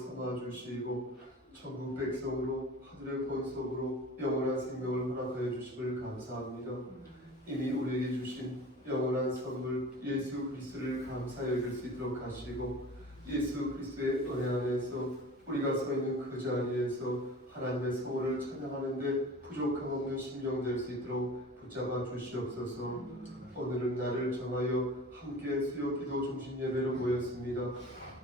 삼아주시고 천국 백성으로 하늘의 권속으로 영원한 생명을 허락하여 주심을 감사합니다. 이미 우리에게 주신 영원한 선물 예수 그리스도를 감사히 여길 수 있도록 하시고 예수 그리스도의 은혜 안에서 우리가 서 있는 그 자리에서 하나님의 성호를 찬양하는데 부족함 없는 심령 될 수 있도록 붙잡아 주시옵소서. 오늘은 나를 정하여 함께 수요 기도 중심 예배로 모였습니다.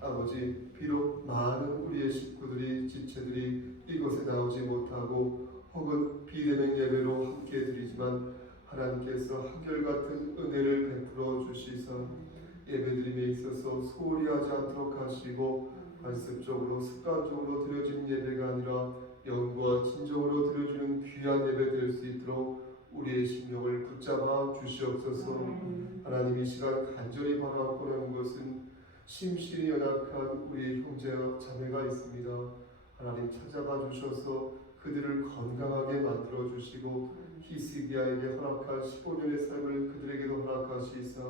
아버지, 비록 많은 우리의 식구들이 지체들이 이곳에 나오지 못하고 혹은 비대면 예배로 함께 드리지만 하나님께서 한결같은 은혜를 베풀어 주시사 예배드림에 있어서 소홀히 하지 않도록 하시고 관습적으로 습관적으로 드려지는 예배가 아니라 영과 진정으로 드려주는 귀한 예배 될 수 있도록 우리의 심령을 붙잡아 주시옵소서. 하나님, 이 시간 간절히 바라고 하는 것은 심신이 연약한 우리 형제와 자매가 있습니다. 하나님, 찾아봐 주셔서 그들을 건강하게 만들어 주시고 히스기야에게 허락한 15년의 삶을 그들에게도 허락하시사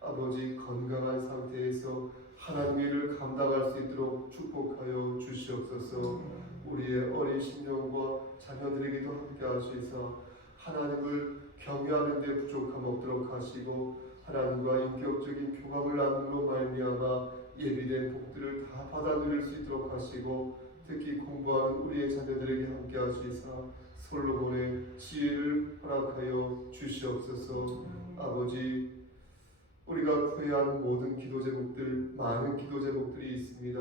아버지, 건강한 상태에서 하나님의 일을 감당할 수 있도록 축복하여 주시옵소서. 우리의 어린 심령과 자녀들에게도 함께 하시사 하나님을 경외하는 데 부족함 없도록 하시고 하나님과 인격적인 교감을 나눔으로 말미암아 예비된 복들을 다 받아 누릴 수 있도록 하시고 특히 공부하는 우리의 자녀들에게 함께 하시사 솔로몬의 지혜를 허락하여 주시옵소서. 아버지, 우리가 구해하는 모든 기도 제목들, 많은 기도 제목들이 있습니다.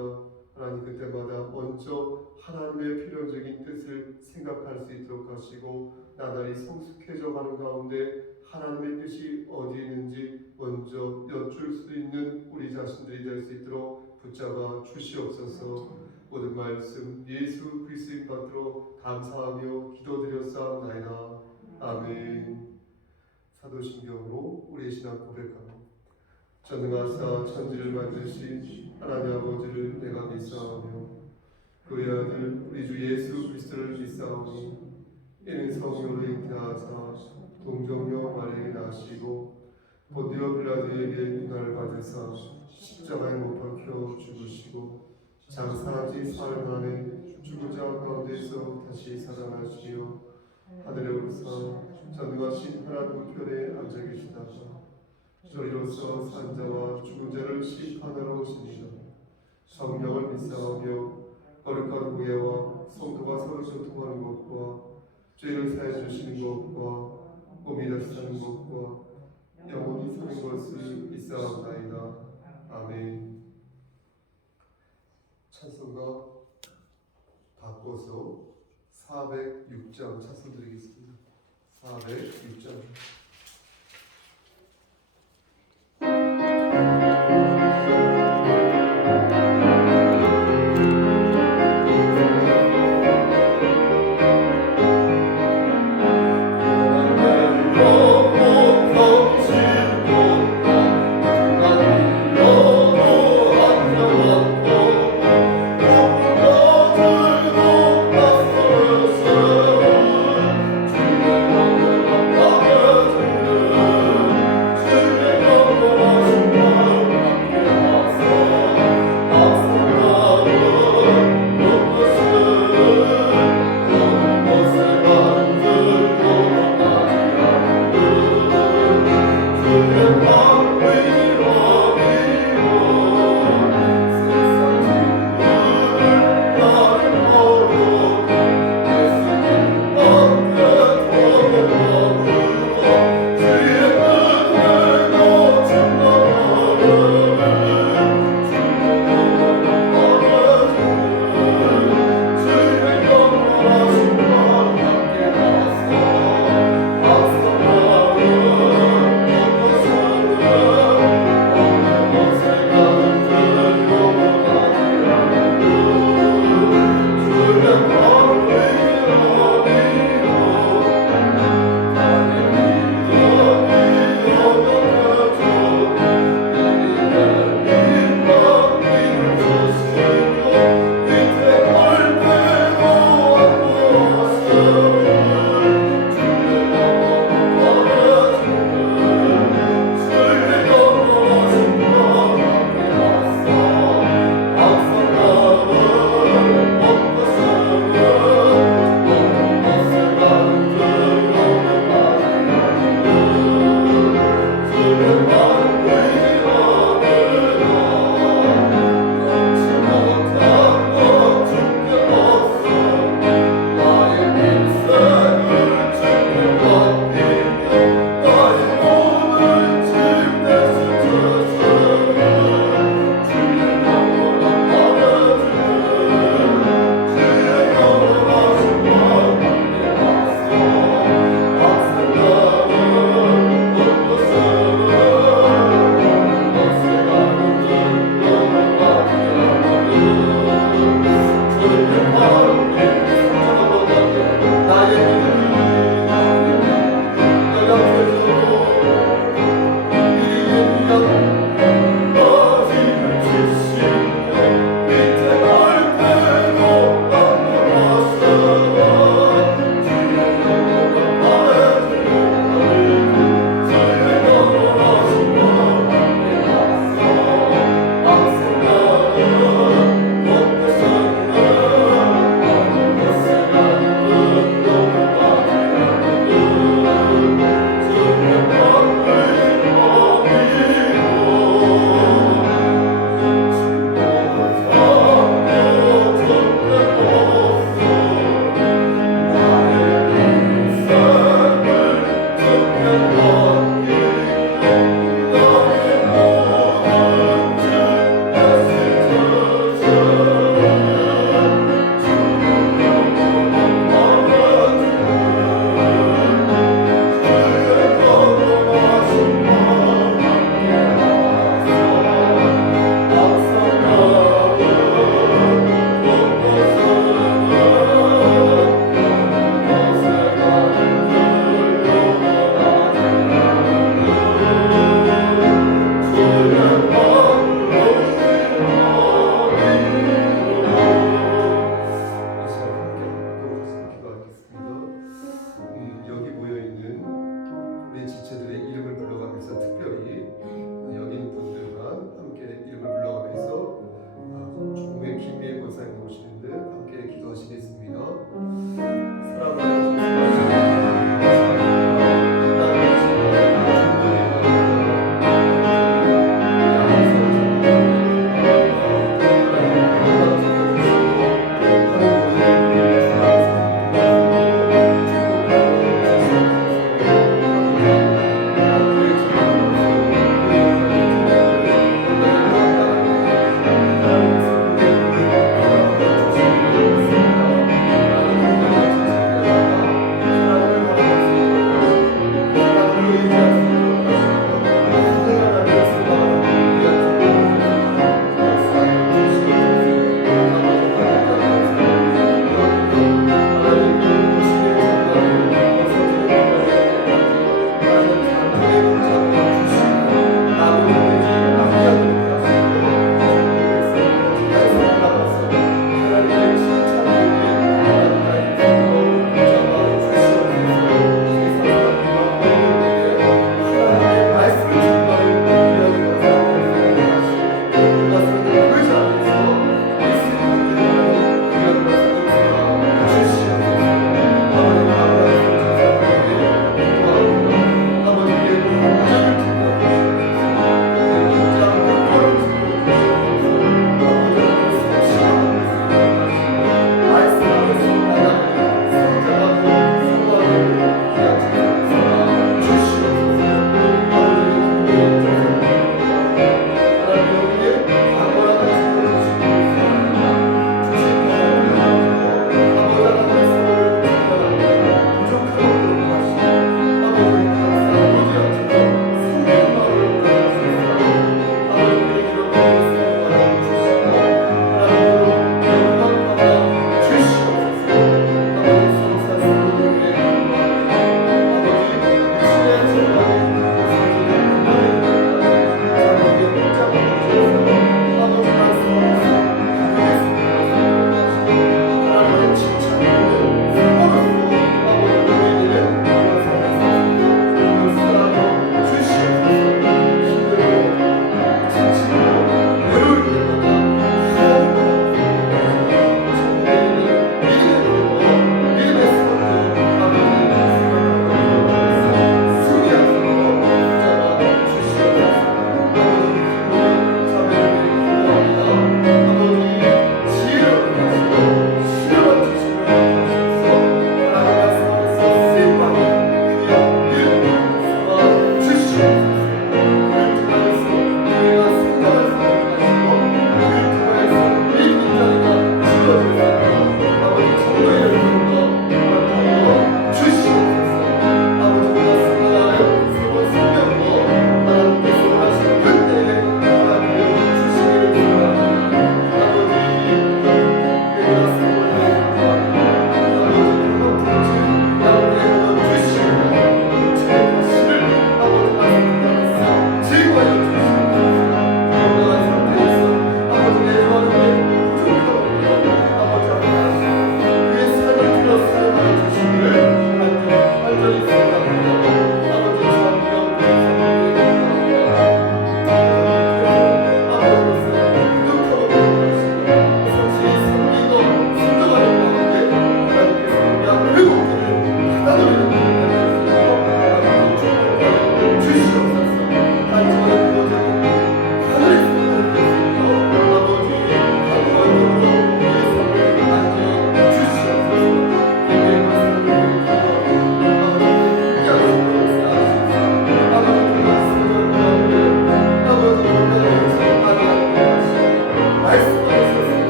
하나님, 그때마다 먼저 하나님의 필연적인 뜻을 생각할 수 있도록 하시고 나날이 성숙해져 가는 가운데 하나님의 뜻이 어디 있는지 먼저 여쭐 수 있는 우리 자신들이 될 수 있도록 붙잡아 주시옵소서. 모든 말씀 예수 그리스도인 받들어 감사하며 기도드렸사옵나이다. 아멘. 사도신경으로 우리의 신앙 고백합니다. 전능하사 천지를 만드신 하나님 아버지를 내가 믿사오며 그의 아들 우리 주 예수 그리스도를 믿사오니 이는 성령으로 잉태하사 동정녀 마리아에게 나시고 본디오 빌라도에게 고난을 받으사 십자가에 못 박혀 죽으시고 장사하지 사흘 만에 죽은 자 가운데서 다시 살아나시며 하늘에 오르사 전능하신 하나님 우편에 앉아 계시다가 저희로서 산자와 죽은 자를 심판하러 오십니다. 성령을 믿사오며 거룩한 후회와 성도가 서로 교통하는 것과 죄를 사해 주시는 것과 몸이 다시 사는 것과 영원히 사는 것을 믿사옵나이다. 아멘. 찬송가 바꿔서 406장 찬송 드리겠습니다. 406장. Oh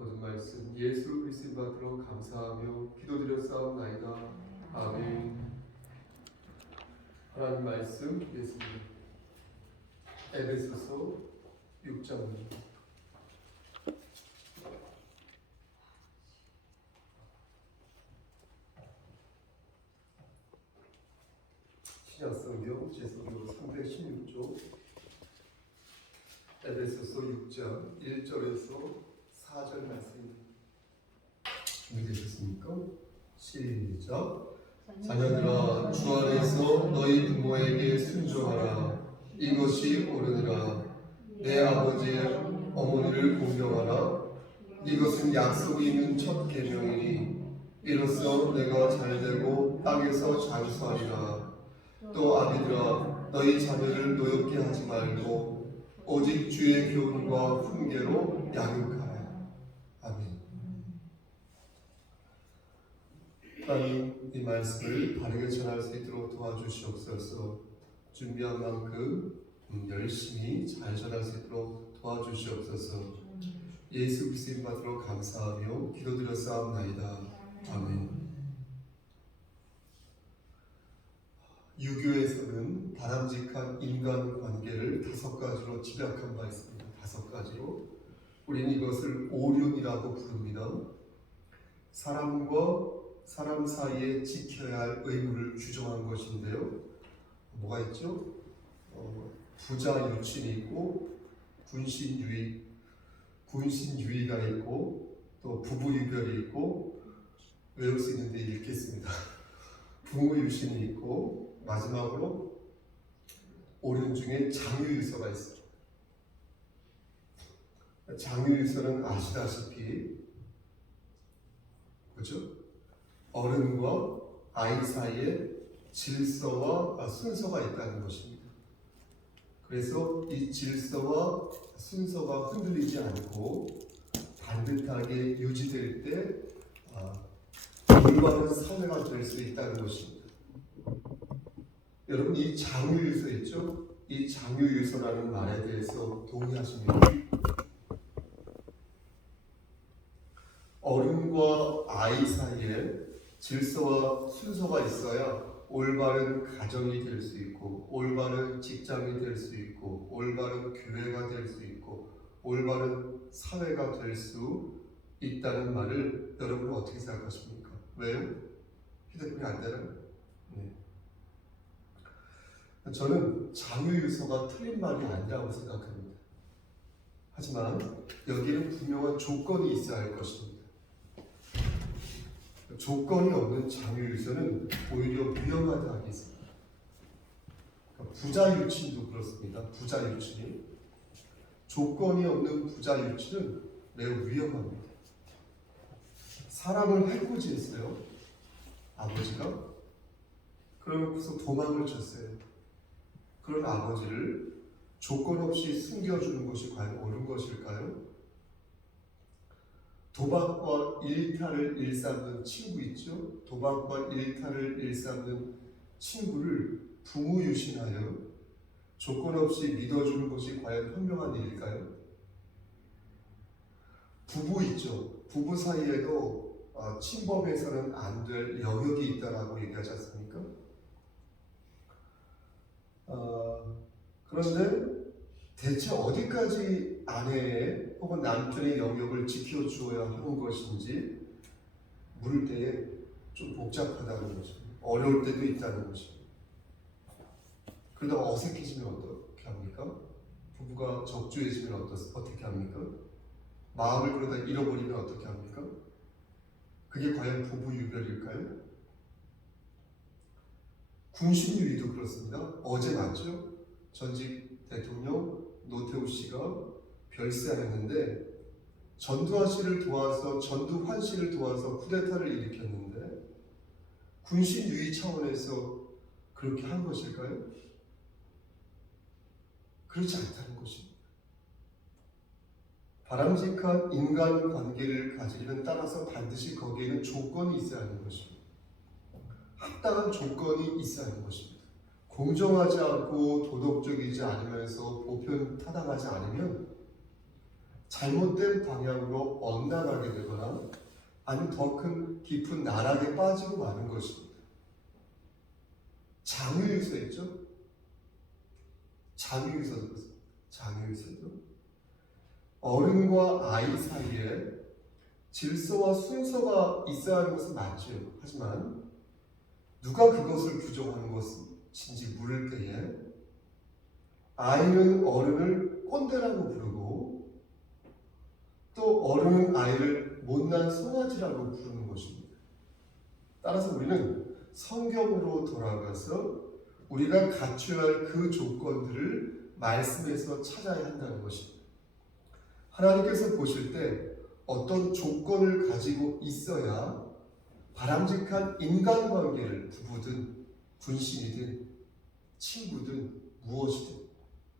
모든 말씀 예수 그리스도 받들어 감사하며 기도드렸사옵나이다. 아멘. 하나님 말씀 예수님 에베소서 6장입니다. 신약성경 제서교 316쪽 에베소서 6장 1절에서 4절 말씀입니다. 준비되셨습니까? 시작. 자녀들아 주 안에서 너희 부모에게 순종하라. 이것이 옳으니라. 내 아버지 어머니를 공경하라. 이것은 약속이 있는 첫 계명이니 이로써 내가 잘되고 땅에서 장수하리라. 또 아비들아 너희 자녀를 노엽게 하지 말고 오직 주의 교훈과 훈계로 양육하라. 아멘. 하나님 이 말씀을 바르게 전할 수 있도록 도와주시옵소서. 준비한 만큼 열심히 잘 전할 수 있도록 도와주시옵소서. 예수 그리스도 받들어 감사하며 기도드렸사옵나이다. 아멘. 유교에서는 바람직한 인간관계를 5가지로 집약한 바 있습니다. 5가지로 우리는 이것을 오륜이라고 부릅니다. 사람과 사람 사이에 지켜야 할 의무를 규정한 것인데요. 뭐가 있죠? 부자 유친이 있고 군신유의가 있고 또 부부유별이 있고 외울 수 있는데 읽겠습니다. 부모유신이 있고 마지막으로 오륜 중에 장유유서가 있어요. 장유유서는 아시다시피 그죠? 어른과 아이 사이에 질서와 순서가 있다는 것입니다. 그래서 이 질서와 순서가 흔들리지 않고 반듯하게 유지될 때 올바른 사회가 될 수 있다는 것입니다. 여러분 이 장유유서 있죠? 이 장유유서라는 말에 대해서 동의하십니까? 어른과 아이 사이에 질서와 순서가 있어야 올바른 가정이 될 수 있고 올바른 직장이 될 수 있고 올바른 교회가 될 수 있고 올바른 사회가 될 수 있다는 말을 여러분은 어떻게 생각하십니까? 왜요? 휴대폰이 안 되나요? 네. 저는 장유유서가 틀린 말이 아니라고 생각합니다. 하지만 여기에는 분명한 조건이 있어야 할 것입니다. 조건이 없는 장유유서는 오히려 위험하다 하겠습니다. 부자 유친도 그렇습니다. 부자 유친이 조건이 없는 부자 유친은 매우 위험합니다. 사람을 해코지했어요. 아버지가 그러고서 도망을 쳤어요. 그런 아버지를 조건 없이 숨겨주는 것이 과연 옳은 것일까요? 도박과 일탈을 일삼는 친구 있죠? 도박과 일탈을 일삼는 친구를 부모 유신하여 조건 없이 믿어주는 것이 과연 현명한 일일까요? 부부 있죠? 부부 사이에도 침범해서는 안 될 영역이 있다라고 얘기하지 않습니까? 그런데 대체 어디까지 아내의 혹은 남편의 영역을 지켜주어야 하는 것인지 물을 때에 좀 복잡하다는 것입니다. 어려울 때도 있다는 것입니다. 그러다가 어색해지면 어떻게 합니까? 부부가 적조해지면 어떻게 합니까? 마음을 그러다 잃어버리면 어떻게 합니까? 그게 과연 부부 유별일까요? 군신유의도 그렇습니다. 어제 맞죠? 전직 대통령 노태우 씨가 별세하였는데 전두환 씨를 도와서 쿠데타를 일으켰는데 군신유의 차원에서 그렇게 한 것일까요? 그렇지 않다는 것입니다. 바람직한 인간관계를 가지기는 따라서 반드시 거기에는 조건이 있어야 하는 것입니다. 합당한 조건이 있어야 하는 것입니다. 공정하지 않고 도덕적이지 않으면서 보편타당하지 않으면 잘못된 방향으로 엇나가게 되거나 아니면 더 큰 깊은 나락에 빠지고 마는 것입니다. 장유유서였죠? 장유유서도 어른과 아이 사이에 질서와 순서가 있어야 하는 것은 맞죠. 하지만 누가 그것을 규정하는 것인지 물을 때에 아이는 어른을 꼰대라고 부르고 또 어른은 아이를 못난 송아지라고 부르는 것입니다. 따라서 우리는 성경으로 돌아가서 우리가 갖춰야 할 그 조건들을 말씀에서 찾아야 한다는 것입니다. 하나님께서 보실 때 어떤 조건을 가지고 있어야 바람직한 인간관계를 부부든 군신이든 친구든 무엇이든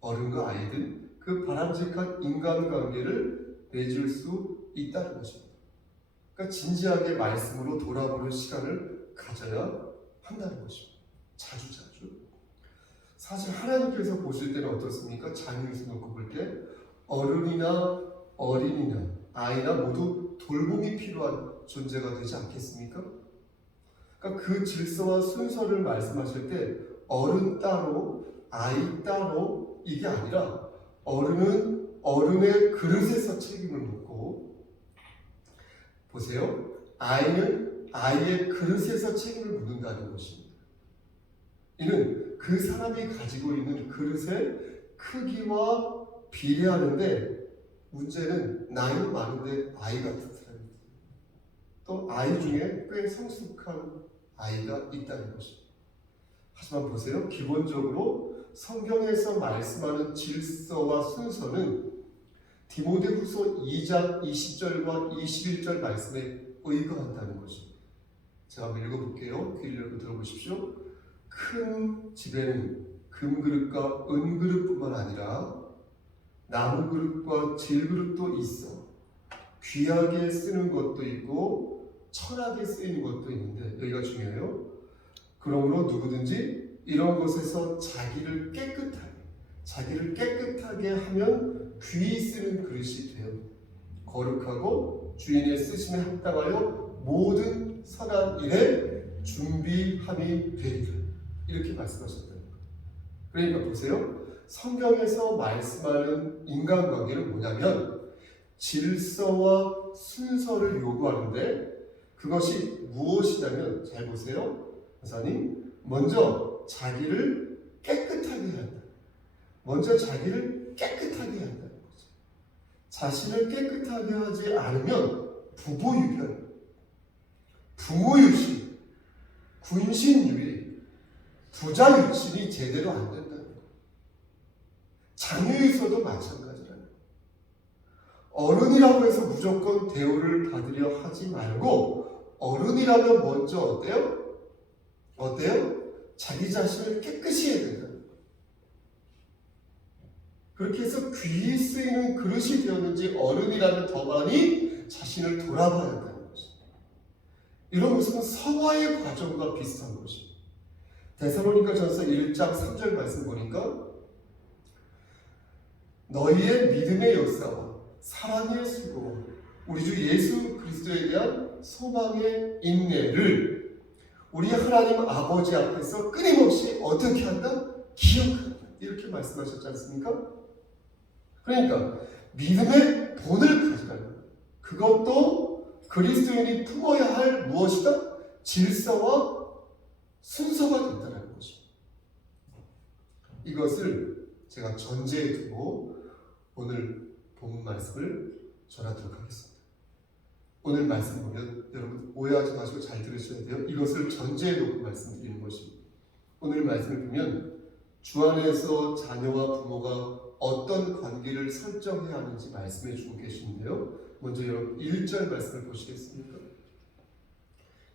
어른과 아이든 그 바람직한 인간관계를 맺을 수 있다는 것입니다. 그러니까 진지하게 말씀으로 돌아보는 시간을 가져야 한다는 것입니다. 자주. 사실 하나님께서 보실 때는 어떻습니까? 자녀에서 놓고 볼 때 어른이나 어린이나 아이나 모두 돌봄이 필요한 존재가 되지 않겠습니까? 그러니까 그 질서와 순서를 말씀하실 때 어른 따로 아이 따로 이게 아니라 어른은 어른의 그릇에서 책임을 묻고 보세요. 아이는 아이의 그릇에서 책임을 묻는다는 것입니다. 이는 그 사람이 가지고 있는 그릇의 크기와 비례하는데 문제는 나이는 많은데 아이 같은 사람입니다. 또 아이 중에 꽤 성숙한 아이가 있다는 것입니다. 하지만 보세요. 기본적으로 성경에서 말씀하는 질서와 순서는 디모데후서 2장 20절과 21절 말씀에 의거한다는 것입니다. 제가 한번 읽어볼게요. 귀를 열고 들어보십시오. 큰 집에는 금그릇과 은그릇뿐만 아니라 나무그릇과 질그릇도 있어 귀하게 쓰는 것도 있고 천하게 쓰이는 것도 있는데 여기가 중요해요. 그러므로 누구든지 이런 것에서 자기를 깨끗하게 하면 귀히 쓰는 그릇이 되어 거룩하고 주인의 쓰심에 합당하여 모든 선한 일에 준비함이 되리라. 이렇게 말씀하셨다는 거예요. 그러니까 보세요. 성경에서 말씀하는 인간관계는 뭐냐면 질서와 순서를 요구하는데 그것이 무엇이냐면 잘 보세요. 목사님, 먼저 자기를 깨끗하게 해야 한다. 한다는 거죠. 자신을 깨끗하게 하지 않으면 부부유별, 부모유신, 군신유예, 부자유신이 제대로 안 된다는 거예요. 장유유서도 마찬가지라는 거예요. 어른이라고 해서 무조건 대우를 받으려 하지 말고 어른이라면 먼저 어때요? 자기 자신을 깨끗이 해야 된다는 거예요. 그렇게 해서 귀히 쓰이는 그릇이 되었는지 어른이라면 더 많이 자신을 돌아봐야 한다는 것입니다. 이런 모습은 성화의 과정과 비슷한 것입니다. 데살로니가전서 1장 3절 말씀 보니까 너희의 믿음의 역사와 사랑의 수고와 우리 주 예수 그리스도에 대한 소망의 인내를 우리 하나님 아버지 앞에서 끊임없이 어떻게 한다? 기억한다. 이렇게 말씀하셨지 않습니까? 그러니까 믿음의 본을 가져가는 그것도 그리스도인이 품어야 할 무엇이다? 질서와 순서가 된다는 것입니다. 이것을 제가 전제에 두고 오늘 본문 말씀을 전하도록 하겠습니다. 오늘 말씀 보면 여러분 오해하지 마시고 잘 들으셔야 돼요. 이것을 전제에 놓고 말씀드리는 것입니다. 오늘 말씀을 보면 주 안에서 자녀와 부모가 어떤 관계를 설정해야 하는지 말씀해 주고 계시는데요. 먼저 여러분 1절 말씀을 보시겠습니까?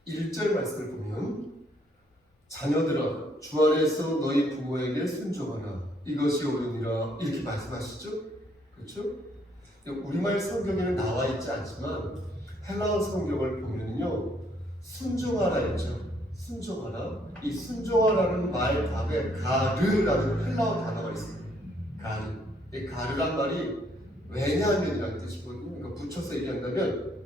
1절 말씀을 보면 자녀들아 주 안에서 너희 부모에게 순종하라 이것이 옳으니라 이렇게 말씀하시죠. 그렇죠? 우리말 성경에는 나와 있지 않지만 헬라어 성경을 보면요 순종하라 했죠. 순종하라. 이 순종하라는 말 다음에 가르라는 헬라어 단어가 있습니다. 가르. 이 가르란 말이 왜냐하면이라는 뜻이거든요. 그러니까 붙여서 얘기한다면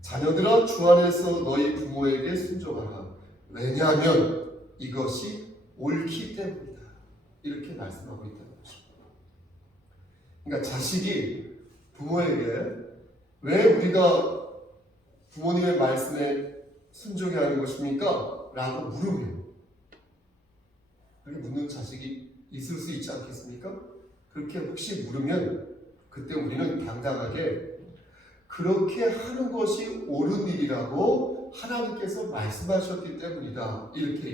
자녀들아 주 안에서 너희 부모에게 순종하라. 왜냐하면 이것이 옳기 때문이다. 이렇게 말씀하고 있다는 것입니다. 그러니까 자식이 부모에게 왜 우리가 부모님의 말씀에 순종해야 하는 것입니까? 라고 물으면 그렇게 묻는 자식이 있을 수 있지 않겠습니까? 그렇게 혹시 물으면 그때 우리는 당당하게 그렇게 하는 것이 옳은 일이라고 하나님께서 말씀하셨기 때문이다. 이렇게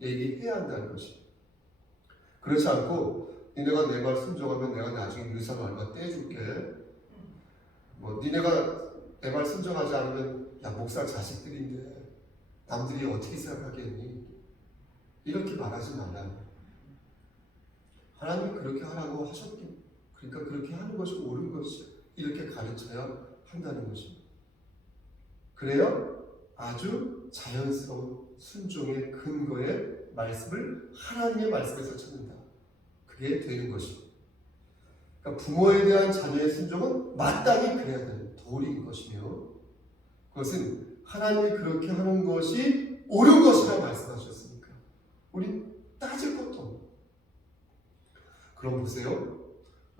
얘기해야 한다는 것이. 그렇지 않고 니네가 내 말 순종하면 내가 나중에 유산 얼마 떼줄게. 니네가 내 말 순종하지 않으면 야 목사 자식들인데 남들이 어떻게 생각하겠니? 이렇게 말하지 말라. 하나님이 그렇게 하라고 하셨기 그러니까 그렇게 하는 것이 옳은 것이 이렇게 가르쳐야 한다는 것입니다. 그래야 아주 자연스러운 순종의 근거의 말씀을 하나님의 말씀에서 찾는다. 그게 되는 것입니다. 그러니까 부모에 대한 자녀의 순종은 마땅히 그래야 되는 도리인 것이며 그것은 하나님이 그렇게 하는 것이 옳은 것이라 말씀하셨으니까 우리 따질 것도 없는. 그럼 보세요.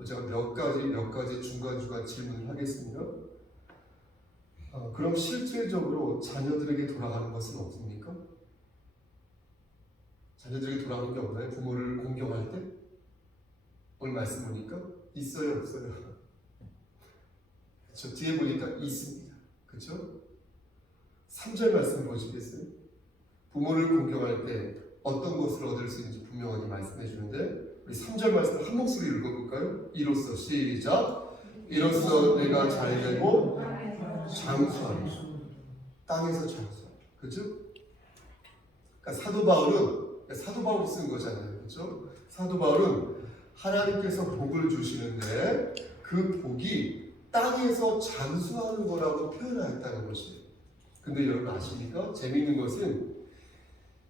제가 몇 가지 중간중간 질문을 하겠습니다. 그럼 실질적으로 자녀들에게 돌아가는 것은 없습니까? 자녀들에게 돌아가는 게 없나요? 부모를 공경할 때? 오늘 말씀 보니까 있어요, 없어요? 그렇죠? 뒤에 보니까 있습니다. 그렇죠? 3절 말씀 보시겠어요? 부모를 공경할 때 어떤 것을 얻을 수 있는지 분명하게 말씀해 주는데 우리 3절 말씀을 한 목소리 읽어볼까요? 이로써 시작. 이로써 내가 잘되고 장수하리. 땅에서 장수하리. 그렇죠? 그러니까 사도 바울이 쓴 거잖아요. 그렇죠? 사도 바울은 하나님께서 복을 주시는데 그 복이 땅에서 장수하는 거라고 표현하였다는 것이에요. 근데 여러분 아십니까? 재미있는 것은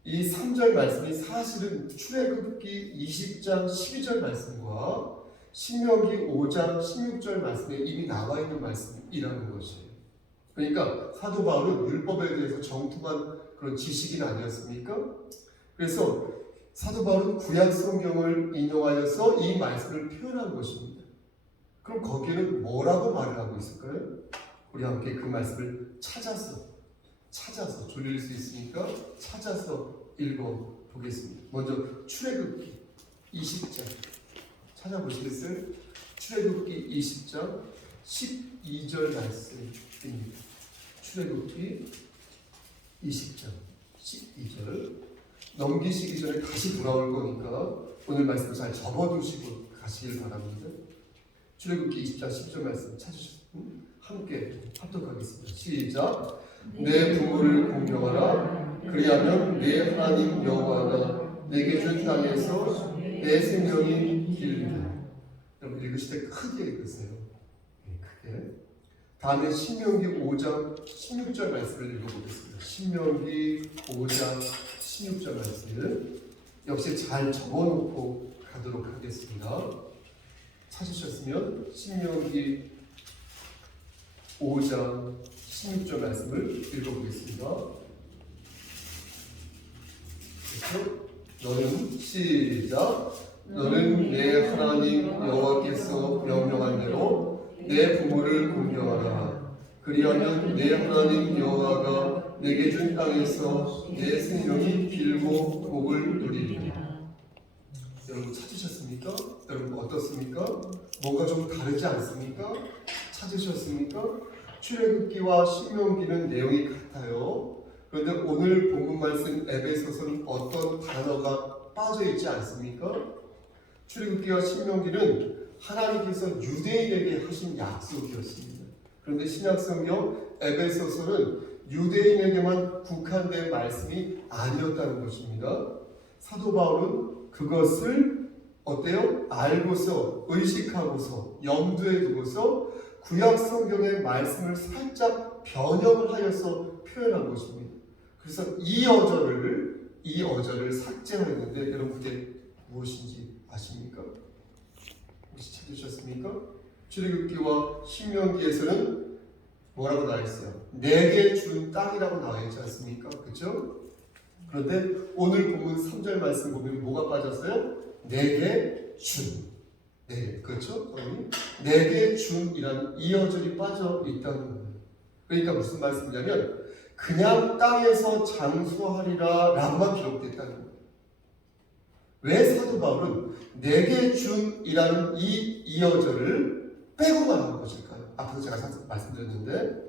이 3절 말씀이 사실은 출애굽기 20장 12절 말씀과 신명기 5장 16절 말씀에 이미 나와 있는 말씀이라는 것이에요. 그러니까 사도 바울은 율법에 대해서 정통한 그런 지식인 아니었습니까? 그래서 사도 바울은 구약 성경을 인용하여서 이 말씀을 표현한 것입니다. 그럼 거기에는 뭐라고 말을 하고 있을까요? 우리 함께 그 말씀을 찾아서 조릴 수 있으니까 찾아서 읽어보겠습니다. 먼저 출애굽기 20장 찾아보시겠어요? 출애굽기 20장 12절 말씀입니다. 출애굽기 20장 12절 넘기시기 전에 다시 돌아올 거니까 오늘 말씀 잘 접어두시고 가시길 바랍니다. 출애굽기 20장 10절 말씀 찾으셨으면 함께 합독하겠습니다. 시작. 내 부모를 공경하라. 그리하면 내 하나님 여호와가 내게 준 땅에서 내 생명이 길리라. 여러분 읽으실 때 크게 읽으세요. 크게. 다음에 신명기 5장 16절 말씀을 읽어보겠습니다. 신명기 5장 16절 말씀을 역시 잘 적어놓고 가도록 하겠습니다. 찾으셨으면 신명기 5장 16절 말씀을 읽어보겠습니다. 그래서 너는 시작. 너는 내 하나님 여호와께서 명령한 대로 내 부모를 공경하라. 그리하면 내 하나님 여호와가 내게 준 땅에서 내 생명이 길고 복을 누리리라. 여러분 찾으셨습니까? 여러분 어떻습니까? 뭔가 좀 다르지 않습니까? 찾으셨습니까? 출애굽기와 신명기는 내용이 같아요. 그런데 오늘 본문 말씀 에베소서는 어떤 단어가 빠져있지 않습니까? 출애굽기와 신명기는 하나님께서 유대인에게 하신 약속이었습니다. 그런데 신약성경 에베소서는 유대인에게만 국한된 말씀이 아니었다는 것입니다. 사도 바울은 그것을 어때요? 알고서 의식하고서 염두에 두고서 구약 성경의 말씀을 살짝 변형을 하여서 표현한 것입니다. 그래서 이 어절을 삭제하였는데 여러분 그게 무엇인지 아십니까? 혹시 찾으셨습니까? 출애굽기와 신명기에서는 뭐라고 나와 있어요? 내게 준 땅이라고 나와 있지 않습니까? 그렇죠? 그런데 오늘 본문 3절 말씀 보면 뭐가 빠졌어요? 내게 준. 네, 그렇죠? 내게 준이라는 이어절이 빠져 있다는 거예요. 그러니까 무슨 말씀이냐면 그냥 땅에서 장수하리라 라고만 기록됐다는 거예요. 왜 사도 바울은 내게 준이라는 이 이어절을 빼고 말하는 것일까요? 앞에서 제가 말씀드렸는데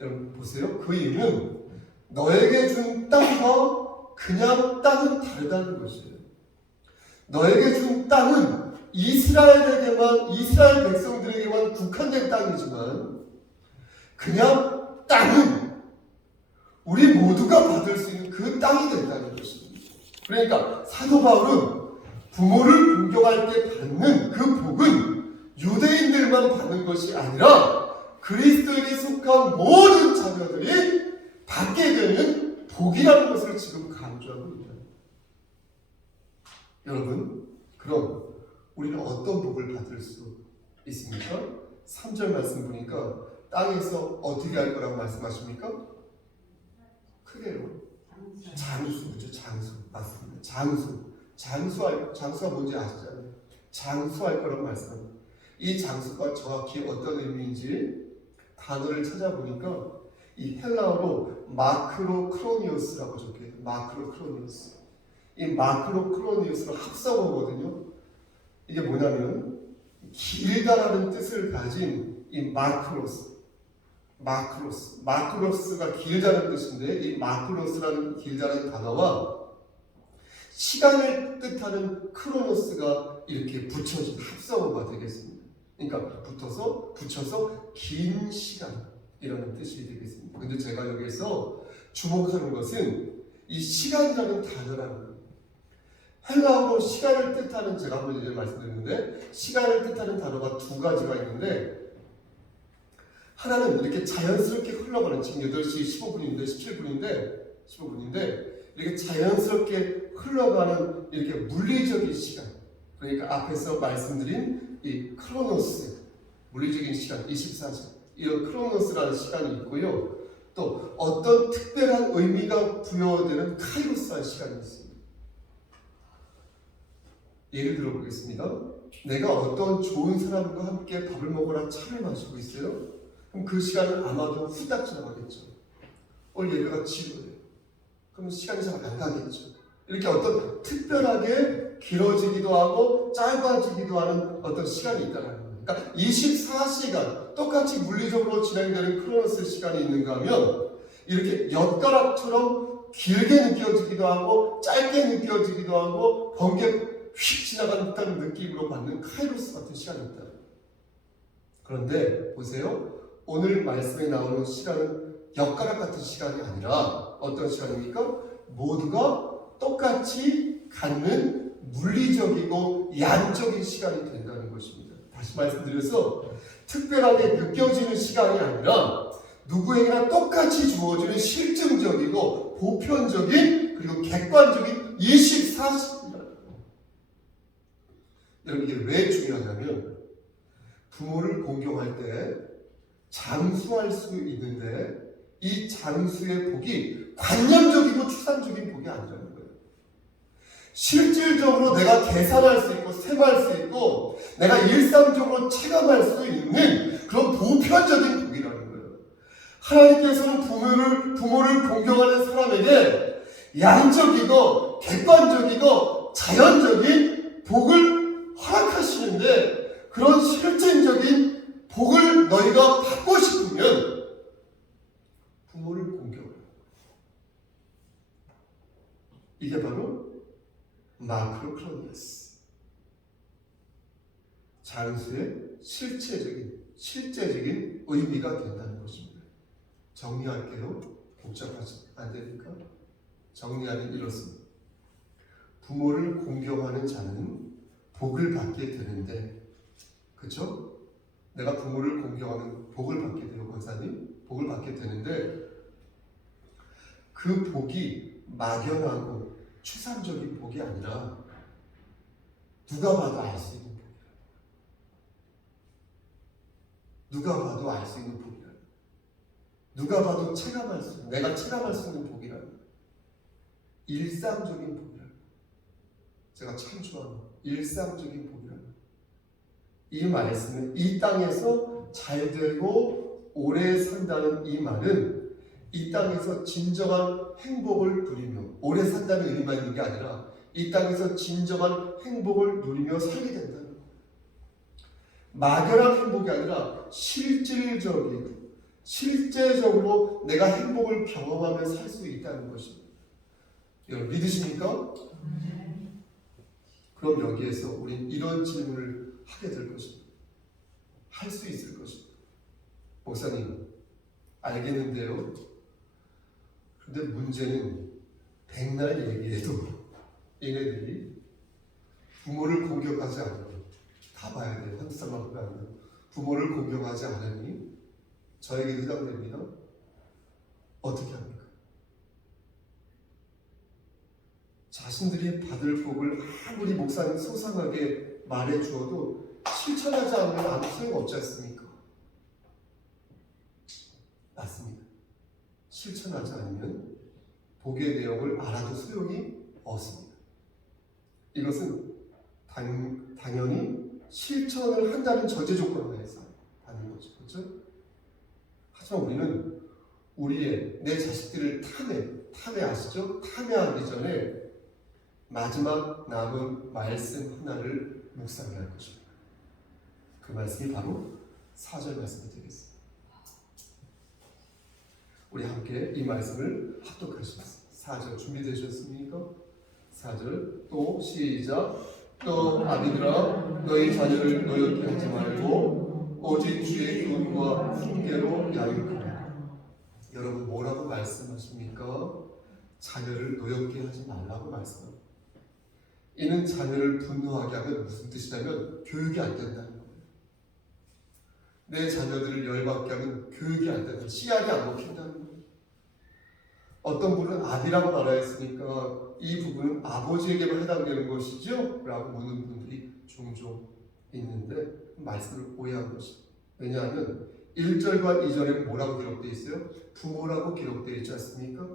여러분 보세요. 그 이유는 너에게 준 땅과 그냥 땅은 다르다는 것이에요. 너에게 준 땅은 이스라엘 백성들에게만 국한된 땅이지만 그냥 땅은 우리 모두가 받을 수 있는 그 땅이 된다는 것입니다. 그러니까 사도 바울은 부모를 공경할 때 받는 그 복은 유대인들만 받는 것이 아니라 그리스도인에 속한 모든 자녀들이 받게 되는 복이라는 것을 지금 강조하고 있다. 여러분, 그럼 우리는 어떤 복을 받을 수 있습니까? 3절 말씀 보니까 땅에서 어떻게 할 거라고 말씀하십니까? 크게요. 장수, 그렇죠? 장수. 맞습니다. 장수가 뭔지 아시잖아요. 장수할 거라고 말씀합니다. 이 장수가 정확히 어떤 의미인지 단어를 찾아보니까 이 헬라어로 마크로크로니오스라고 적혀요. 마크로크로니오스. 이 마크로크로니오스는 합성어거든요. 이게 뭐냐면 길다라는 뜻을 가진 이 마크로스가 길다는 뜻인데 이 마크로스라는 길다는 단어와 시간을 뜻하는 크로노스가 이렇게 붙여진 합성어가 되겠습니다. 그러니까 붙여서 긴 시간이라는 뜻이 되겠습니다. 근데 제가 여기에서 주목하는 것은 이 시간이라는 단어라는 거예요. 헬라어로 시간을 뜻하는 제가 한번 예전에 말씀드렸는데 시간을 뜻하는 단어가 두 가지가 있는데 하나는 이렇게 자연스럽게 흘러가는 지금 8시 15분인데 이렇게 자연스럽게 흘러가는 이렇게 물리적인 시간 그러니까 앞에서 말씀드린 이 크로노스 물리적인 시간 24시간 이런 크로노스라는 시간이 있고요. 또 어떤 특별한 의미가 부여되는 카이로스라는 시간이 있습니다. 예를 들어보겠습니다. 내가 어떤 좋은 사람과 함께 밥을 먹으러 차를 마시고 있어요. 그럼 그 시간은 아마도 후딱 지나가겠죠. 오늘 예배가 지루해요. 그럼 시간이 잘 안 가겠죠. 이렇게 어떤 특별하게 길어지기도 하고 짧아지기도 하는 어떤 시간이 있다는 거예요. 그러니까 24시간 똑같이 물리적으로 진행되는 크로노스 시간이 있는가 하면 이렇게 엿가락처럼 길게 느껴지기도 하고 짧게 느껴지기도 하고 번개 휙 지나가는 듯한 느낌으로 받는 카이로스 같은 시간이 있다. 그런데 보세요. 오늘 말씀에 나오는 시간은 엿가락 같은 시간이 아니라 어떤 시간입니까? 모두가 똑같이 갖는 물리적이고 양적인 시간이 된다는 것입니다. 다시 말씀드려서 특별하게 느껴지는 시간이 아니라 누구에게나 똑같이 주어지는 실증적이고 보편적인 그리고 객관적인 24시간이라는 거예요. 여러분 이게 왜 중요하냐면 부모를 공경할 때 장수할 수 있는데 이 장수의 복이 관념적이고 추상적인 복이 아니라는 거예요. 실질적으로 내가 계산할 수 있고 셈할 수 있고 내가 일상적으로 체감할 수 있는 그런 보편적인 복이라는 거예요. 하나님께서는 부모를 공경하는 사람에게 양적이고 객관적이고 자연적인 복을 허락하시는데 그런 실질적인 복을 너희가 받고 싶으면 부모를 공경하라. 이게 바로 마크로크로니스 장수의 실제적인 의미가 된다는 것입니다. 정리할게요. 복잡하지 않으니까 정리하면 이렇습니다. 부모를 공경하는 자는 복을 받게 되는데 그렇죠? 내가 부모를 공경하는 복을 받게 돼요. 권사님 복을 받게 되는데 그 복이 막연하고 추상적인 복이 아니라 누가 봐도 알 수 있는 복이에요. 누가 봐도 알 수 있는 복이라. 누가 봐도 체감할 수 있는, 내가 체감할 수 있는 복이라. 일상적인 복이라. 제가 참 좋아하는 일상적인 복이라. 이 말씀은 이 땅에서 잘 되고 오래 산다는 이 말은 이 땅에서 진정한 행복을 누리며 오래 산다는 의미만 있는 게 아니라 이 땅에서 진정한 행복을 누리며 살게 된다는 거예요. 막연한 행복이 아니라 실제적으로 내가 행복을 경험하며 살 수 있다는 것입니다. 여러분 믿으십니까? 그럼 여기에서 우린 이런 질문을 하게 될 것입니다. 할 수 있을 것입니다. 목사님, 알겠는데요. 근데 문제는 백날 얘기해도 얘네들이 부모를 공격하지 않으니 다 봐야 돼요. 한두 살만 보면 안 돼요. 부모를 공격하지 않으니 저에게 해당됩니다. 어떻게 합니까? 자신들이 받을 복을 아무리 목사님 소상하게 말해 주어도 실천하지 않으면 아무 소용없지 않습니까? 맞습니다. 실천하지 않으면 복의 내용을 알아도 소용이 없습니다. 이것은 당연히 실천을 한다는 전제 조건 하에서 하는 거죠. 그렇죠? 하지만 우리는 내 자식들을 탐해 아시죠? 탐해하기 전에 마지막 남은 말씀 하나를 묵상해야 할 것입니다. 그 말씀이 바로 4절 말씀이 되겠습니다. 우리 함께 이 말씀을 합독하시겠습니다. 4절 준비되셨습니까? 4절 또 시작. 또 아비들아 너희 자녀를 노엽게 하지 말고 오직 주의 교훈과 훈계로 양육하라. 여러분 뭐라고 말씀하십니까? 자녀를 노엽게 하지 말라고 말씀합니다. 이는 자녀를 분노하게 하면 무슨 뜻이냐면 교육이 안 된다는 거예요. 내 자녀들을 열받게 하면 교육이 안 된다. 씨알이 안 먹힌다는 거예요. 어떤 분은 아비라고 말하였으니까 이 부분은 아버지에게만 해당되는 것이죠? 라고 묻는 분들이 종종 있는데 말씀을 오해한 것입니다. 왜냐하면 1절과 2절에 뭐라고 기록되어 있어요? 부모라고 기록되어 있지 않습니까?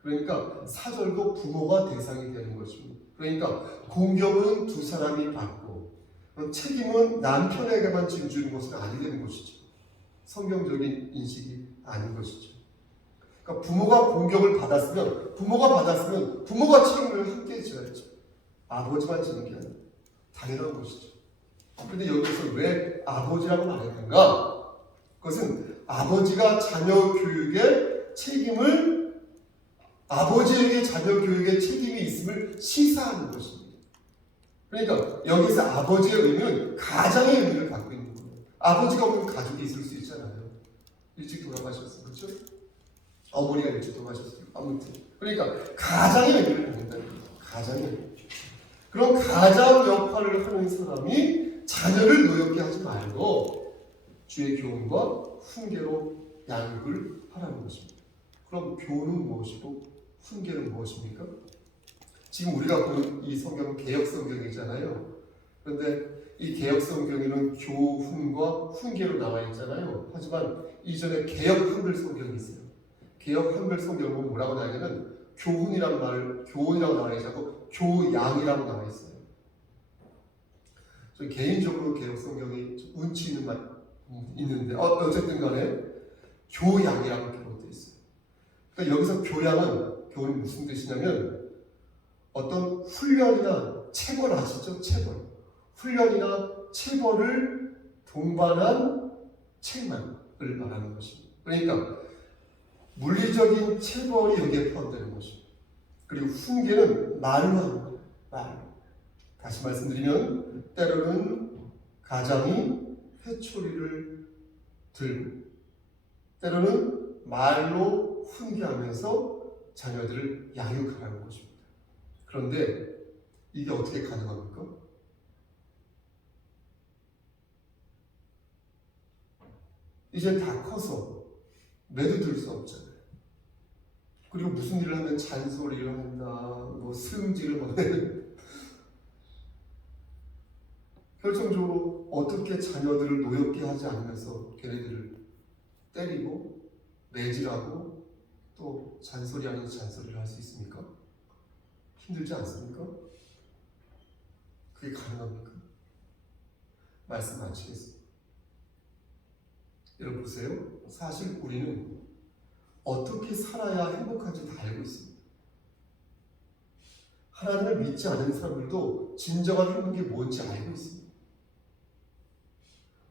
그러니까 4절도 부모가 대상이 되는 것입니다. 그러니까 공경은 두 사람이 받고 책임은 남편에게만 짊주는 것은 아니 되는 것이죠. 성경적인 인식이 아닌 것이죠. 그러니까 부모가 공경을 받았으면 부모가 책임을 함께 져야죠. 아버지만 지는 게 아니라 당연한 것이죠. 그런데 여기서 왜 아버지라고 말했는가? 그것은 아버지가 자녀 교육의 책임을 아버지에게 자녀 교육의 책임이 있음을 시사하는 것입니다. 그러니까 여기서 아버지의 의미는 가장의 의미를 갖고 있는 거예요. 아버지가 없는 가족이 있을 수 있잖아요. 일찍 돌아가셨어요. 그렇죠? 어머니가 일찍 돌아가셨어요. 아무튼 그러니까 가장의 의미를 갖는다는 거예요. 가장의 의미. 그럼 가장 역할을 하는 사람이 자녀를 노엽게 하지 말고 주의 교훈과 훈계로 양육을 하라는 것입니다. 그럼 교훈은 무엇이고 훈계는 무엇입니까? 지금 우리가 보는 이 성경은 개역 성경이잖아요. 그런데 이 개역 성경에는 교훈과 훈계로 나와 있잖아요. 하지만 이전에 개역 한글 성경이 있어요. 개역 한글 성경을 보면 뭐라고 나와있냐면 교훈이라고 나와 있지 않고 교양이라고 나와 있어요. 저 개인적으로 개역 성경이 운치 있는 말 있는데 어쨌든 간에 교양이라고 기록되어 있어요. 그러니까 여기서 교훈이 무슨 뜻이냐면 어떤 훈련이나 체벌 아시죠? 체벌. 훈련이나 체벌을 동반한 책망을 말하는 것입니다. 그러니까 물리적인 체벌이 여기에 포함되는 것입니다. 그리고 훈계는 말로 하는 거예요. 말. 다시 말씀드리면 때로는 가장이 회초리를 들고 때로는 말로 훈계하면서 자녀들을 양육하라는 것입니다. 그런데 이게 어떻게 가능합니까? 이제 다 커서 매도 들 수 없잖아요. 그리고 무슨 일을 하면 잔소리를 한다, 승질을 막 결정적으로 어떻게 자녀들을 노엽게 하지 않으면서 걔네들을 때리고 매질하고 또 잔소리 아닌 잔소리를 할 수 있습니까? 힘들지 않습니까? 그게 가능합니까? 말씀 마치겠습니다. 여러분 보세요. 사실 우리는 어떻게 살아야 행복한지 다 알고 있습니다. 하나님을 믿지 않는 사람들도 진정한 행복이 뭔지 알고 있습니다.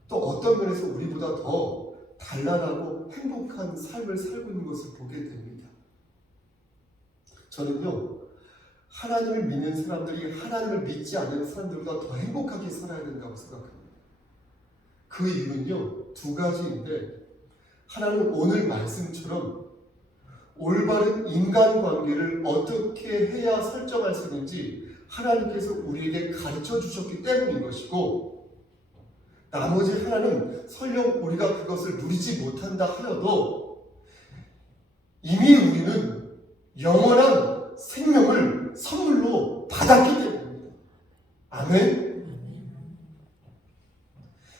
또 어떤 면에서 우리보다 더 단란하고 행복한 삶을 살고 있는 것을 보게 됩니다. 저는요, 하나님을 믿는 사람들이 하나님을 믿지 않는 사람들보다 더 행복하게 살아야 된다고 생각합니다. 그 이유는요, 두 가지인데, 하나님은 오늘 말씀처럼 올바른 인간관계를 어떻게 해야 설정할 수 있는지 하나님께서 우리에게 가르쳐 주셨기 때문인 것이고, 나머지 하나는 설령 우리가 그것을 누리지 못한다 하여도 이미 우리는 영원한 생명을 선물로 받았기 때문입니다. 아멘.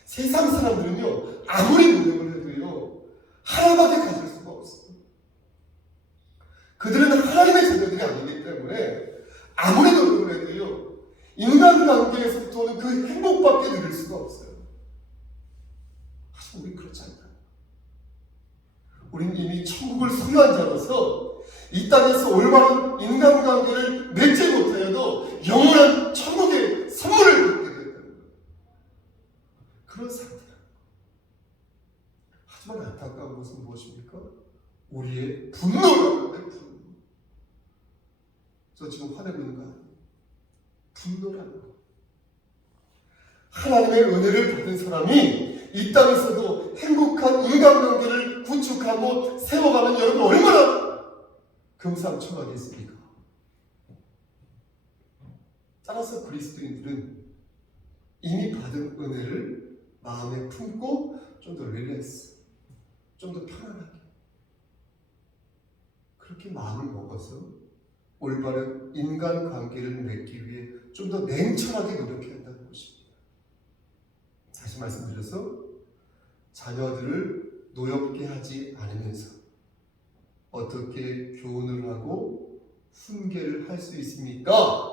세상 사람들은요, 아무리 노력을 해도요, 하나밖에 가질 수가 없어요. 그들은 하나님의 자녀들이 아니기 때문에 아무리 노력을 해도요, 인간관계에서부터는 그 행복밖에 누릴 수가 없어요. 하지만 우린 그렇지 않다. 우린 이미 천국을 소유한 자로서 이 땅에서 올바른 인간관계를 맺지 못하여도 영원한 천국의 선물을 받게 된다는 거예요. 그런 상태야. 하지만 안타까운 것은 무엇입니까? 우리의 분노라는 거예요. 분노. 저 지금 화내고 있는 거 아니에요? 분노라는 거. 하나님의 은혜를 받은 사람이 이 땅에서도 행복한 인간관계를 구축하고 세워가면 여러분 얼마나 금상첨화겠습니까? 따라서 그리스도인들은 이미 받은 은혜를 마음에 품고 좀 더 릴렉스, 좀 더 편안하게 그렇게 마음을 먹어서 올바른 인간관계를 맺기 위해 좀 더 냉철하게 노력해야 한다는 것입니다. 다시 말씀드려서 자녀들을 노엽게 하지 않으면서 어떻게 교훈을 하고 훈계를 할 수 있습니까?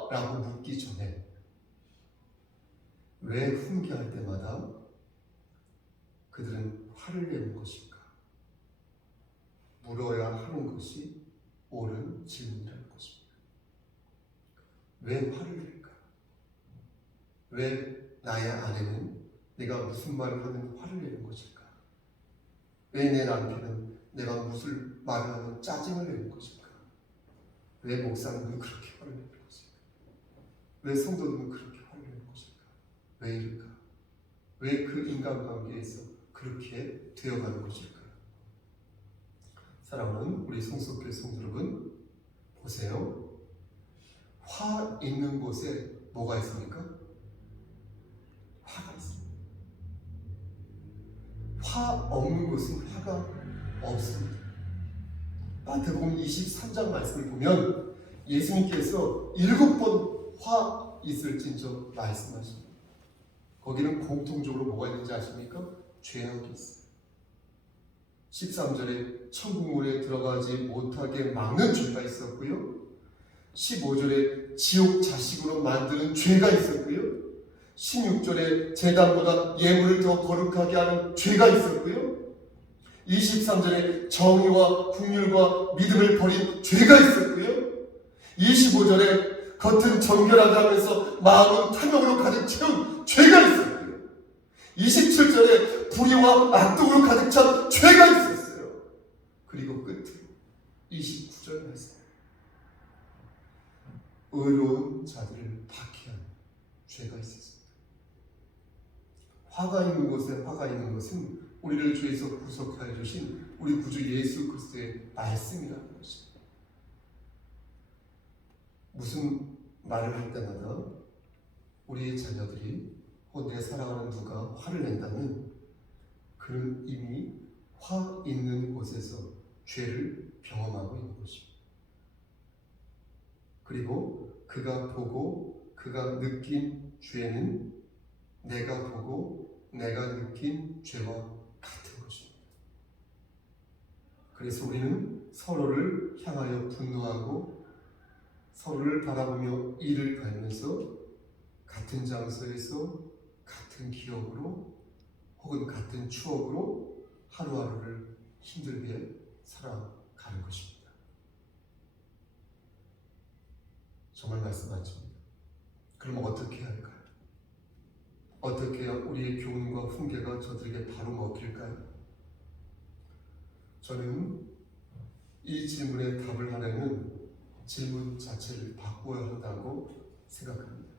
라고 묻기 전에 왜 훈계할 때마다 그들은 화를 내는 것일까? 물어야 하는 것이 옳은 질문이라는 것입니다. 왜 화를 낼까? 왜 나의 아내는 내가 무슨 말을 하면 화를 내는 것일까? 왜 내 남편은 내가 무슨 말을 하면 짜증을 내는 것일까? 왜 목사님은 그렇게 화를 내는 것일까? 왜 성도들은 그렇게 화를 내는 것일까? 왜 이럴까? 왜 그 인간관계에서 그렇게 되어가는 것일까? 사랑하는 우리 성속교회 성도 여러분, 보세요. 화 있는 곳에 뭐가 있습니까? 화가 있습니다. 화 없는 곳은 화가 없습니다. 마태복음 23장 말씀을 보면 예수님께서 7번 화 있을진저 말씀하십니다. 거기는 공통적으로 뭐가 있는지 아십니까? 죄악이 있어요. 13절에 천국문에 들어가지 못하게 막는 죄가 있었고요. 15절에 지옥 자식으로 만드는 죄가 있었고요. 16절에 제단보다 예물을 더 거룩하게 하는 죄가 있었고요. 23절에 정의와 긍휼과 믿음을 버린 죄가 있었고요. 25절에 겉은 정결하게 하면서 마음은 탐욕으로 가득 채운 죄가 있었고요. 27절에 불의와 악독으로 가득 찬 죄가 있었어요. 그리고 끝으로 29절 말씀, 의로운 자들을 박해한 죄가 있었습니다. 화가 있는 곳에 화가 있는 것은 우리를 주에서 구속하여 주신 우리 구주 예수 그리스도의 말씀이라는 것입니다. 무슨 말을 할 때마다 우리의 자녀들이 혹은 내가 사랑하는 누가 화를 낸다면 그는 이미 화 있는 곳에서 죄를 경험하고 있는 것입니다. 그리고 그가 보고 그가 느낀 죄는 내가 보고 내가 느낀 죄와 같은 것입니다. 그래서 우리는 서로를 향하여 분노하고 서로를 바라보며 이를 갈면서 같은 장소에서 같은 기억으로 혹은 같은 추억으로 하루하루를 힘들게 살아가는 것입니다. 정말 말씀 맞습니다. 그럼 어떻게 해야 할까요? 어떻게 해야 우리의 교훈과 훈계가 저들에게 바로 먹힐까요? 저는 이 질문에 답을 하려면 질문 자체를 바꿔야 한다고 생각합니다.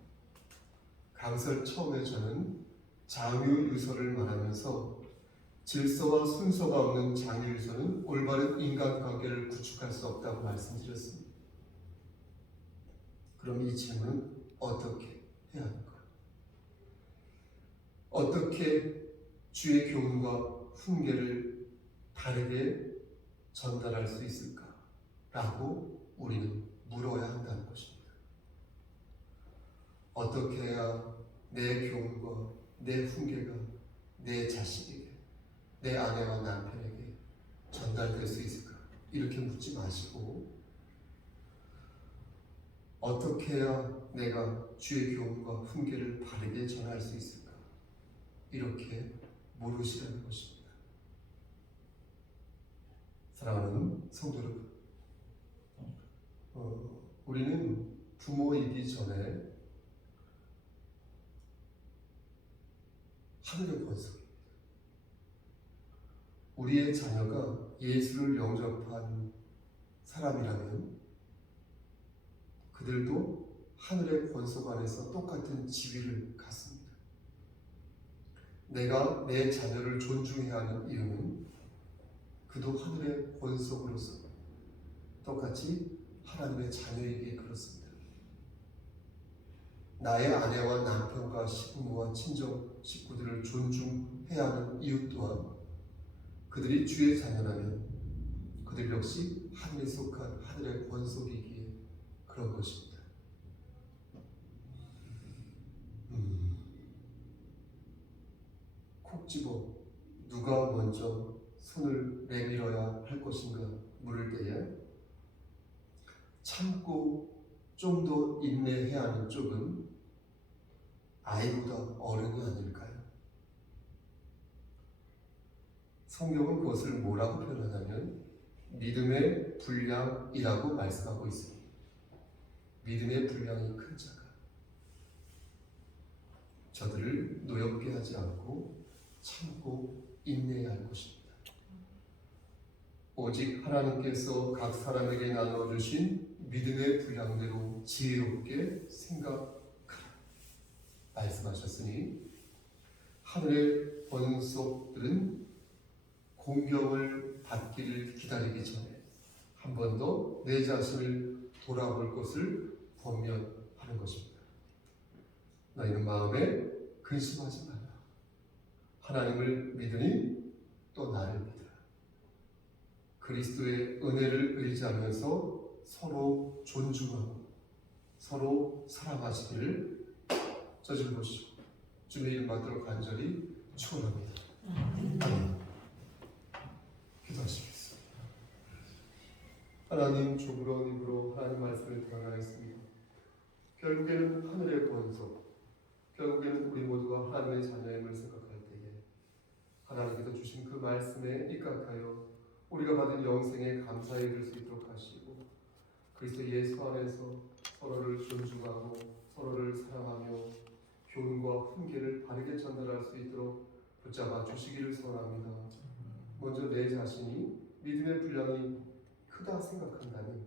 강설 처음에 저는 장유유서를 말하면서 질서와 순서가 없는 장유유서는 올바른 인간관계를 구축할 수 없다고 말씀드렸습니다. 그럼 이 질문은 어떻게 해야 할까요? 어떻게 주의 교훈과 훈계를 바르게 전달할 수 있을까라고 우리는 물어야 한다는 것입니다. 어떻게 해야 내 교훈과 내 훈계가 내 자식에게, 내 아내와 남편에게 전달될 수 있을까? 이렇게 묻지 마시고 어떻게 해야 내가 주의 교훈과 훈계를 바르게 전할 수 있을까? 이렇게 물으시라는 것입니다. 사랑하는 성도 여러분, 우리는 부모이기 전에 하늘의 권속입니다. 우리의 자녀가 예수를 영접한 사람이라면 그들도 하늘의 권속 안에서 똑같은 지위를 갖습니다. 내가 내 자녀를 존중해야 하는 이유는 그도 하늘의 권속으로서 똑같이 하나님의 자녀에게 그렇습니다. 나의 아내와 남편과 시부모와 친정 식구들을 존중해야 하는 이유 또한 그들이 주의 자녀라면 그들 역시 하늘에 속한 하늘의 권속이기에 그런 것입니다. 콕 집어 누가 먼저 손을 내밀어야 할 것인가 물을 때에 참고 좀 더 인내해야 하는 쪽은 아이보다 어른이 아닐까요? 성경은 그것을 뭐라고 표현하냐면 믿음의 분량이라고 말씀하고 있습니다. 믿음의 분량이 큰 자가 저들을 노엽게 하지 않고 참고 인내해야 할 것입니다. 오직 하나님께서 각 사람에게 나눠주신 믿음의 분량대로 지혜롭게 생각하라 말씀하셨으니 하늘의 권속들은 공격을 받기를 기다리기 전에 한 번 더 내 자신을 돌아볼 것을 권면하는 것입니다. 너희는 마음에 근심하지 말라. 하나님을 믿으니 또 나를 믿으라. 그리스도의 은혜를 의지하면서 서로 존중하고 서로 사랑하시기를 저질 보시고 주의 이름 받도록 간절히 축원합니다. 아멘. 기도하시겠습니다. 하나님 주부로 입으로 하나님 말씀을 드러나겠습니다. 결국에는 하늘의 권속, 결국에는 우리 모두가 하나님의 자녀임을 생각할 때에 하나님께서 주신 그 말씀에 입각하여 우리가 받은 영생에 감사히 들 수 있도록 하시고 그리스도 예수 안에서 서로를 존중하고 서로를 사랑하며 교훈과 훈계를 바르게 전달할 수 있도록 붙잡아 주시기를 소원합니다. 먼저 내 자신이 믿음의 분량이 크다 생각한다면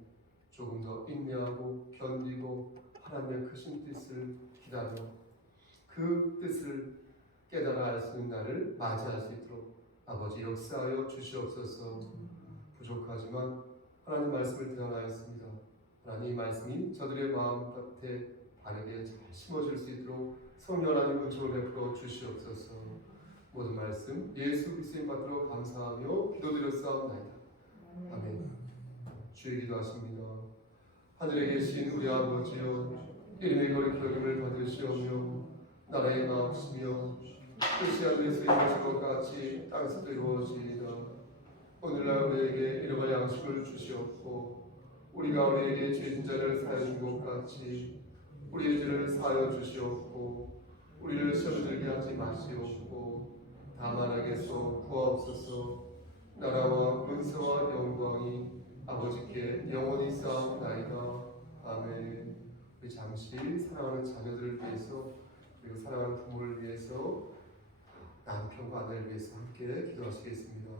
조금 더 인내하고 견디고 하나님의 크신 뜻을 기다려 그 뜻을 깨달아 알 수 있는 날을 맞이할 수 있도록 아버지 역사하여 주시옵소서. 부족하지만 하나님 말씀을 드러나였습니다. 하나님 말씀이 저들의 마음밭에 바르게 잘 심어질 수 있도록 성령 하나님 은총을 베풀어 주시옵소서. 모든 말씀 예수 그리스도인 받들어 감사하며 기도드렸사옵나이다. 아멘. 주의 기도하십니다. 하늘에 계신 우리 아버지여 이름의 거룩히 여김을 받으시오며 나라의 마음이시며 뜻이 하늘에서 이루어진 것 같이 땅에서도 이루어지이다. 오늘날 우리에게 일용할 양식을 주시옵고 우리가 우리에게 죄진 자를 사하여 준 것 같이 우리의 죄를 사하여 주시옵고 우리를 시험에 들게 하지 마시옵고 다만 악에서 구하옵소서. 나라와 권세와 영광이 아버지께 영원히 쌓옵나이다. 아멘. 우리 잠시 사랑하는 자녀들을 위해서 그리고 사랑하는 부모를 위해서 남편과 아내를 위해서 함께 기도하시겠습니다.